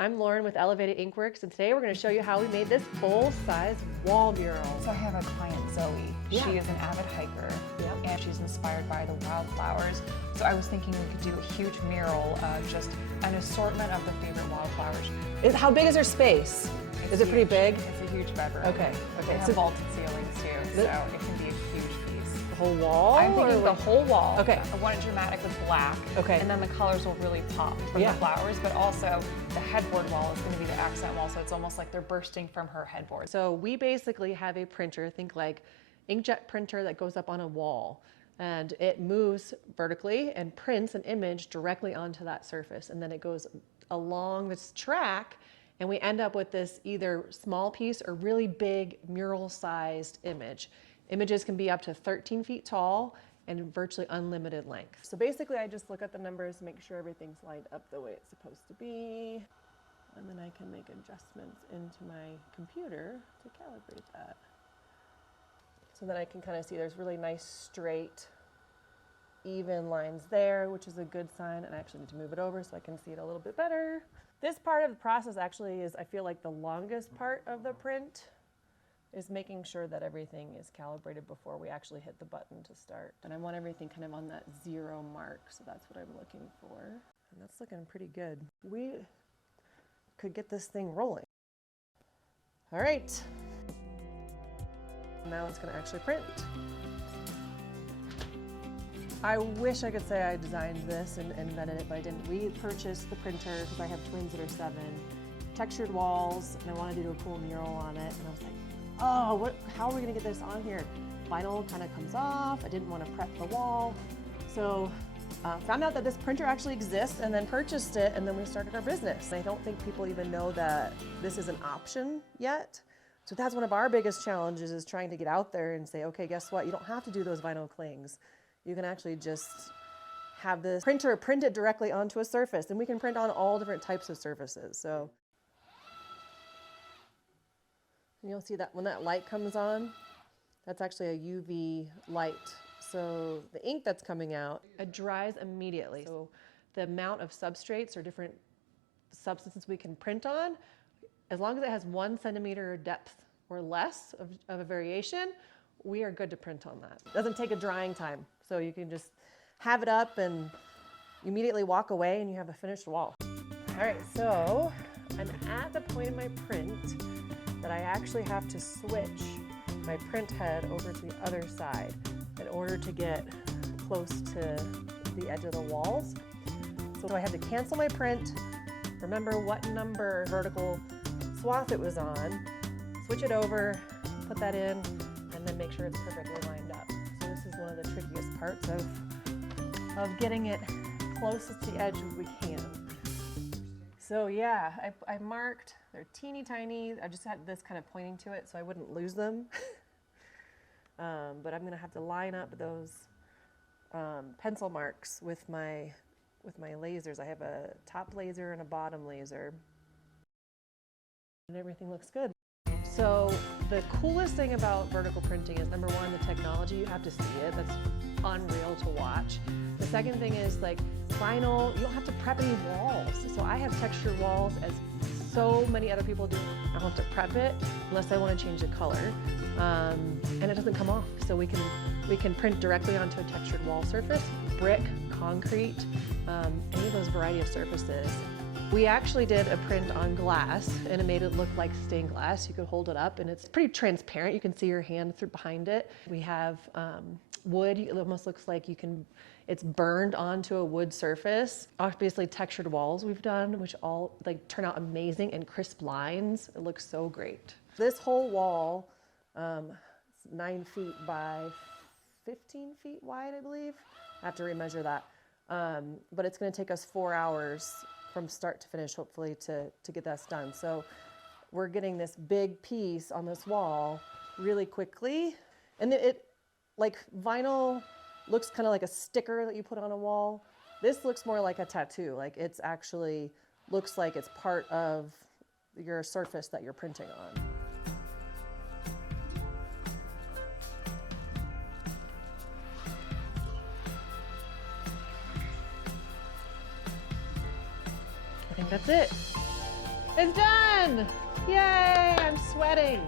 I'm Lauren with Elevated Inkworks, and today we're going to show you how we made this full-size wall mural. So I have a client, Zoe. Yeah. She is an avid hiker, Yep. and she's inspired by the wildflowers. So I was thinking we could do a huge mural of just an assortment of the favorite wildflowers. How big is her space? Is it pretty big? It's a huge bedroom. Okay. They have vaulted ceilings too, so it can be a huge piece. The whole wall? I'm thinking the whole wall. Okay. I want it dramatic with black. Okay. And then the colors will really pop from the flowers, but also the headboard wall is going to be the accent wall, so it's almost like they're bursting from her headboard. So we basically have a printer, think like inkjet printer that goes up on a wall, and it moves vertically and prints an image directly onto that surface, and then it goes along this track, and we end up with this either small piece or really big mural-sized image. Images can be up to 13 feet tall and virtually unlimited length. So basically I just look at the numbers, make sure everything's lined up the way it's supposed to be, and then I can make adjustments into my computer to calibrate that. So then I can kind of see there's really nice straight, even lines there, which is a good sign, and I actually need to move it over so I can see it a little bit better. This part of the process actually is, I feel like, the longest part of the print is making sure that everything is calibrated before we actually hit the button to start. And I want everything kind of on that 0 mark, so that's what I'm looking for. And that's looking pretty good. We could get this thing rolling. All right. Now it's gonna actually print. I wish I could say I designed this and invented it, but I didn't. We purchased the printer because I have twins that are 7, textured walls, and I wanted to do a cool mural on it. And I was like, oh, how are we gonna get this on here? Vinyl kind of comes off. I didn't want to prep the wall. So found out that this printer actually exists and then purchased it, and then we started our business. I don't think people even know that this is an option yet. So that's one of our biggest challenges, is trying to get out there and say, okay, guess what? You don't have to do those vinyl clings. You can actually just have the printer print it directly onto a surface, and we can print on all different types of surfaces. So you'll see that when that light comes on, that's actually a UV light. So the ink that's coming out, it dries immediately. So the amount of substrates or different substances we can print on, as long as it has 1 centimeter depth or less of a variation, we are good to print on that. It doesn't take a drying time. So you can just have it up and immediately walk away and you have a finished wall. All right, so I'm at the point in my print that I actually have to switch my print head over to the other side in order to get close to the edge of the walls. So I had to cancel my print, remember what number vertical swath it was on, switch it over, put that in, and then make sure it's perfectly lined up. So this is one of the trickiest parts of getting it closest to the edge as we can. So yeah, I marked, they're teeny tiny. I just had this kind of pointing to it so I wouldn't lose them. But I'm gonna have to line up those pencil marks with my lasers. I have a top laser and a bottom laser. And everything looks good. So the coolest thing about vertical printing is, number one, the technology. You have to see it. That's unreal to watch. The second thing is, like, vinyl, you don't have to prep any walls. So I have textured walls, as so many other people do. I don't have to prep it unless I want to change the color. And it doesn't come off. So we can print directly onto a textured wall surface, brick, concrete, any of those variety of surfaces. We actually did a print on glass, and it made it look like stained glass. You could hold it up and it's pretty transparent. You can see your hand through behind it. We have wood. It almost looks like it's burned onto a wood surface. Obviously textured walls we've done, which all turn out amazing, and crisp lines. It looks so great. This whole wall, it's 9 feet by 15 feet wide, I believe. I have to remeasure that. But it's gonna take us 4 hours from start to finish, hopefully, to get this done. So we're getting this big piece on this wall really quickly. And it, like, vinyl looks kind of like a sticker that you put on a wall. This looks more like a tattoo. Like, it's actually looks like it's part of your surface that you're printing on. I think that's it. It's done! Yay! I'm sweating.